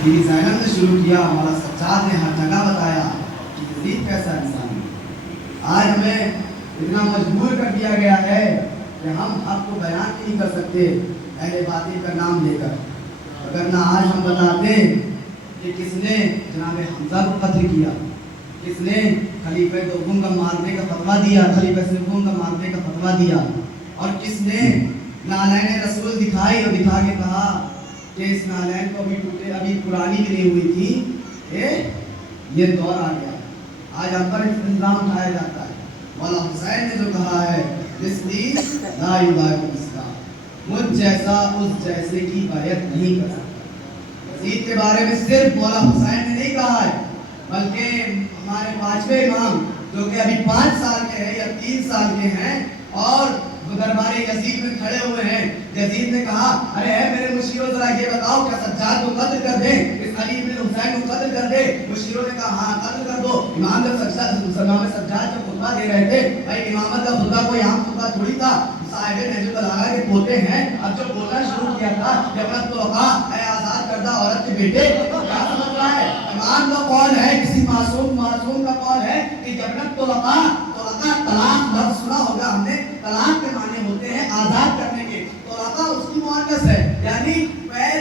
बीवी ज़ैनब ने शुरू किया, मौला सज्जाद ने हर जगह बताया कि यजीद कैसा इंसान है। आज हमें इतना मजबूर कर दिया गया है कि हम हक को बयान नहीं कर सकते अहले बातिल का नाम लेकर। अगर ना आज हम बताते कि किसने जनाब हमजा को कत्ल किया, किसने खलीफे दोम का मारने का फतवा दिया, खलीफे सिद्दीक़ का मारने का फतवा दिया, और किसने नालैन रसूल दिखाई और दिखा के कहा कि इस नालैन को अभी पुरानी भी नहीं हुई थी, ये दौर आ गया। आज हम पर इल्ज़ाम उठाया जाता है। मौला हुसैन ने जो कहा है, मुझ जैसा उस जैसे की बैत नहीं कर सकता। यजीद के बारे में सिर्फ मौला हुसैन ने नहीं कहा है, बल्कि हमारे पांचवें इमाम जो कि अभी 5 साल के हैं या 3 साल के हैं और दरबारे यजीद में खड़े हुए हैं, यजीद ने कहा, अरे है मेरे मुशीरों जरा ये बताओ क्या सज्जाद को कत्ल कर दे, इस अली इब्न हुसैन को कत्ल कर दे। मुशीरों ने कहा हाँ कत्ल कर दो। इमाम जब सज्जाद जब खुतबा दे रहे थे, भाई इमामत का खुतबा कोई आम खुतबा थोड़ी था, साहिब नहजुल बलागा के पोते हैं। अब जब बोलना शुरू किया था जबरत तो आजाद करदा औरत के बेटे, क्या समझ रहा है? इमाम का कौल है, किसी मासूम का कौल है कि जबरत तो तलाक लफ्ज़ सुना होगा हमने, तलाक के माने होते हैं आजाद करने के, तलाका उसकी मुअन्नस है, यानी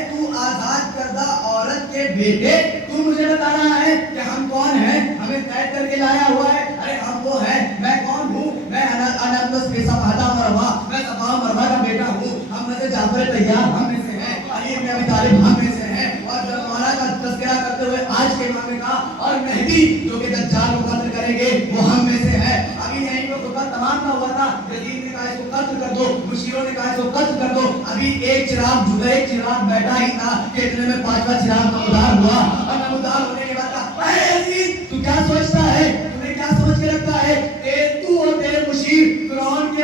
तू आजाद करदा औरत के बेटे, तू मुझे बता रहा है कि हम कौन हैं, हमें कैद करके लाया हुआ है। अरे हम वो हैं, मैं कौन हूँ? मैं मैं सफा मरवा का बेटा हूँ। हम में से जाफर तैयार हम में से हैं, अली इब्न अबी तालिब हम में से हैं, और जब मौला का तज़किरा करते हुए आज के इमाम ने कहा और मेहदी जो कि दज्जाल को कत्ल करेंगे वो हम में से है। अभी यहीं पे खुतबा तमाम ना हुआ था, यजीद ने कहा इसको कत्ल कर दो, मुशीरों ने कहा इसको कत्ल कर दो। अभी एक चिराग बैठा ही था कि इतने में 5वां चिराग नमदार हुआ, और नमदार होने के बाद कहा यजीद तू क्या सोचता है, तूने क्या समझ के रखा है, तू और तेरे मुशीर फिरौन के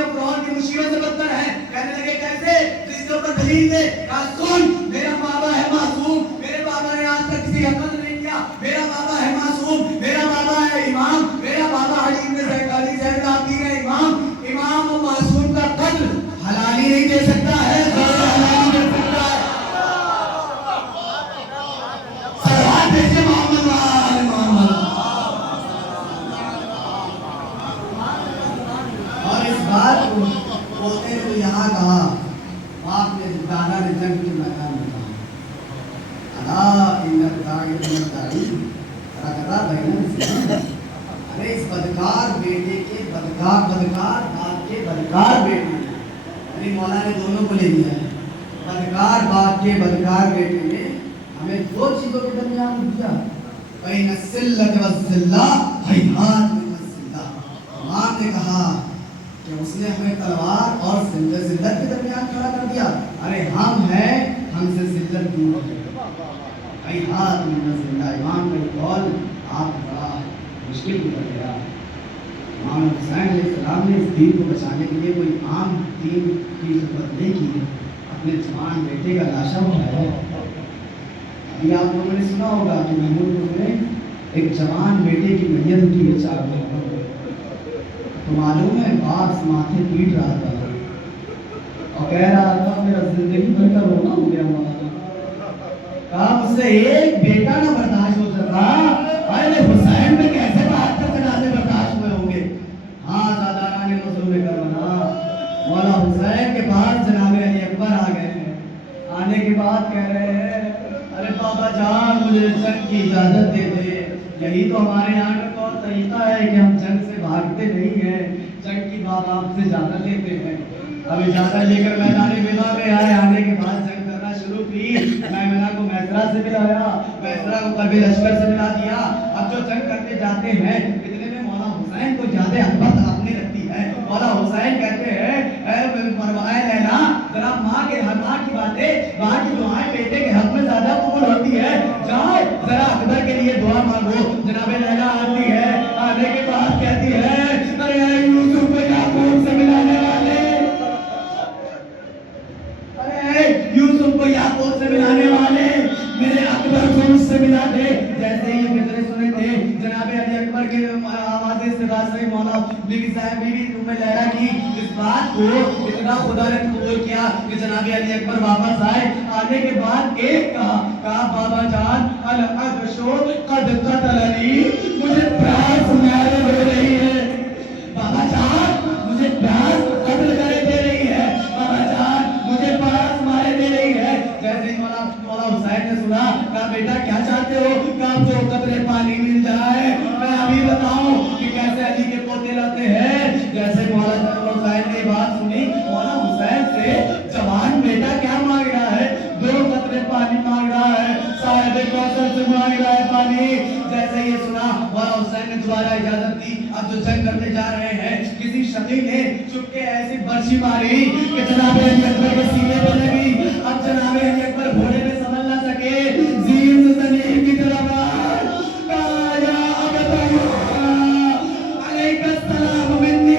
मुशीरों से बदतर है। कहने लगे कैसे? जिसके ऊपर दलील दे। कहा सुन, मेरा बाबा है मासूम, मेरे बाबा ने आज तक किसी का कत्ल नहीं किया, मेरा बाबा है मासूम, मेरा बाबा है इमाम, मेरा बाबा अली ज़ैन का आबदीन है इमाम और मासूम का कत्ल हलाली नहीं दे सकता है, हलाली दे सकता है। सलात भेजे मोहम्मद वाले मोहम्मद। और इस बात को बोलते हैं तो यहाँ कहा, बाप ने दादा ने जंग के मैदान में कहा, अरे इस बदकार बेटे के बदकार बाप के बदकार बेटे, अरे मौला ने दोनों को ले लिया है। बदकार बाप के बदकार बेटे ने हमें 2 चीजों के दरमियान दिया, बैन सिल्लत व ज़िल्ला, हैहात मिन ज़िल्ला। इमाम ने कहा कि उसने हमें तलवार और जिल्लत के दरमियान खड़ा कर दिया। अरे हम हैं, हमसे जिल्लत दूर है। हैहात मिन ज़िल्ला, इमाम का कौल आप बड़ा मुश्किल कर गया। इमाम हुसैन अलैहिस्सलाम ने इस दीन को बचाने के लिए कोई आम दीन की ज़रूरत नहीं की, अपने जवान बेटे का लाशा उठाया। अभी आप लोगों ने सुना होगा कि महमूदपुर में एक जवान बेटे की मैयत उठी है 4 दिन, तो मालूम है बाप माथे पीट रहा था और कह रहा था मेरा जिंदगी भर का रोना हो गया मौलाना। कहा मुझसे एक बेटा ना बर्दाश्त हो सकता, अरे हुसैन में कैसे 72 जनाजे बर्दाश्त हुए होंगे। हाँ दादा ने मजलूम कर बना, मौला हुसैन के पास जनाब अली अकबर आ गए हैं। आने के बाद कह रहे हैं अरे बाबा जान मुझे जंग की इजाजत दे दे। यही तो हमारे यहाँ का तौर तरीका है कि हम जंग से भागते नहीं हैं, जंग की बात आपसे इजाजत लेते हैं। अब इजाजत लेकर मैदान बिदा में आए, आने के बाद जंग करना शुरू की। मैमना को मैसरा से मिलाया, मैसरा को कबीर लश्कर से मिला दिया। अब जो जंग करने जाते हैं इतने में मौला हुसैन को ज्यादा अकबर तड़पने लगती है। मौला हुसैन कहते हैं लैला जरा माँ की बातें, माँ की दुआएं बेटे के हक में ज्यादा कबूल होती है, जाओ जरा अकबर के लिए दुआ मांगो। जनाबे लैला आती है, आने के बाद कहती है अरे यूसुफ को याकूब से मिलाने वाले, अरे यूसुफ को याकूब से मिलाने वाले मेरे अकबर को उससे मिला दे। जैसे ही ये कितने सुने थे जनाबे अली अकबर के आवाज़ से मौला बीवी साहब बीवी उम्मे लैला की इस बात को इतना खुदा ने कबूल किया कि जनाबे अली अकबर वापस आए। आने के बाद एक कहा बाबा जान हुसैन ने सुना, कहा बेटा क्या चाहते हो? कहा 2 कतरे पानी मिल जाए। मैं अभी बताऊं कि कैसे अली के पोते लाते हैं। जैसे मौलाना हुसैन ने बात सुनी, मौलाना हुसैन से जवान बेटा क्या मांग रहा है? 2 कतरे पानी मांग रहा है, साहिब कौसर से मांग रहा है पानी। जैसे ये सुना, मौलाना हुसैन ने दोबारा इजाजत दी। अब जो जंग करने जा रहे हैं, किसी शकी ने चुपके ऐसी बर्छी मारी कि जनाब अली अकबर के सीने पे लगी। अब जनाब अली अकबर घोड़े पे संभल ना सके, जीम से तनीम की तरफ आया। अब अलैहिस्सलाम मिन्नी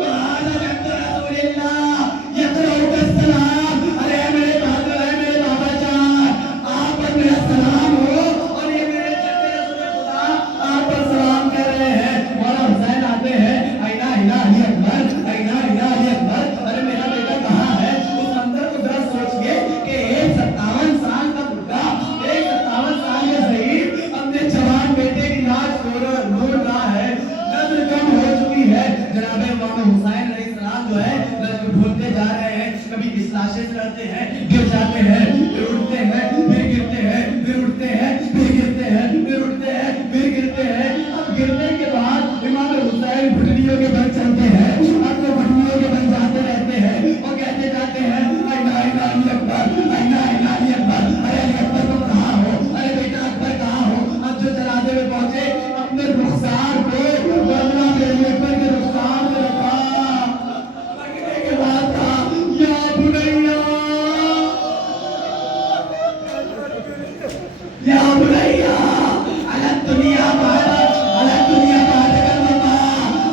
व हाज़ा अब्दुर रसूलिल्लाह यतरऊका सलाम। अरे मेरे बहादुर है, मेरे बाबा जान, आप पर मेरा सलाम हो और ये मेरे जद्दे रसूल खुदा आप पर सलाम कर रहे हैं। मौलाना हुसैन आते हैं, आइना आइना अली अकबर, आइना आइना अली अकबर। अरे मेरा बेटा कहाँ है? उस मंजर को जरा सोचिए कि एक 57 साल का बुढ़ा, एक 57 साल के शहीद अपने जवान बेटे की लाश ढूंढ रहा है। नस्ल कम हो चुकी है। जनाब इमाम हुसैन अलैहिस्सलाम जो है नस्ल ढूंढते जा रहे हैं। कभी इस लाशे से लड़ते हैं, गिर जाते हैं, फिर उठते हैं, फिर गिरते हैं, फिर उठते हैं, फिर गिरते हैं, फिर उठते हैं, फिर गिरते हैं। अब गिरने के बाद इमाम हुसैन घुटनियों के बल चलते हैं, अब तो घुटनियों के बल जाते रहते हैं और कहते जाते हैं आइना आइना अली अकबर, आइना आइना अली अकबर। अरे अली अकबर तुम कहाँ हो? अरे बेटा अकबर कहाँ हो? अब जो जनाजे में पहुंचे, अपने रुखसार को वरना अली अकबर के रुखसार में रखा। रखने के बाद कहा या बुनैया, या बुनैया अलग दुनिया बाद, अलग दुनिया बाद कर बाबा।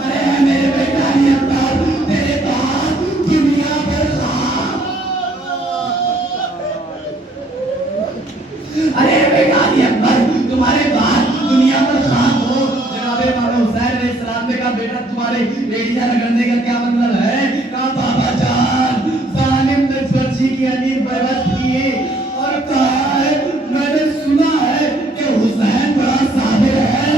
अरे मेरे बेटा अली अकबर, तेरे बाद दुनिया पर अरे बेटा अली अकबर, तुम्हारे बाद दुनिया पर खाक हो। जनाब इमाम हुसैन अलैहिस्सलाम ने कहा बेटा तुम्हारे एड़ियां रगड़ने का क्या मतलब है? कहा बाबा जान, जालिम ने फर्जी की अनीब बर्बाद की और कहा है मैंने सुना है कि हुसैन बड़ा साबिर है।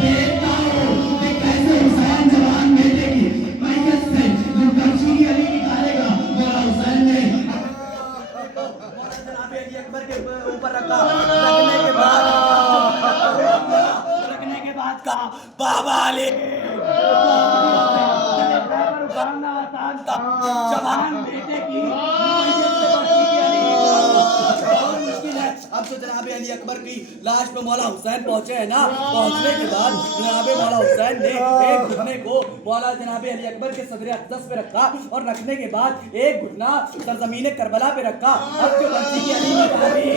देखता हूँ कि कैसे हुसैन जवान बेटे की मैयत से जो फर्जी की अली निकालेगा। मौला हुसैन ने जनाब अली अकबर के ऊपर रखा। रखने के बाद कहा बाबा अली, उगाड़ना आसान था, जवान बेटे की मैयत से फर्जी की अली निकालना मुश्किल है। अब तो जनाब अली अकबर की लाश पे मौला हुसैन पहुंचे हैं ना, पहुंचने के बाद जनाब मौला हुसैन ने एक घुटने को मौला जनाब अली अकबर के सदर अक़दस पे रखा और रखने के बाद एक घुटना सरजमीन करबला पे रखा। अब जो फर्जी की अली निकाली,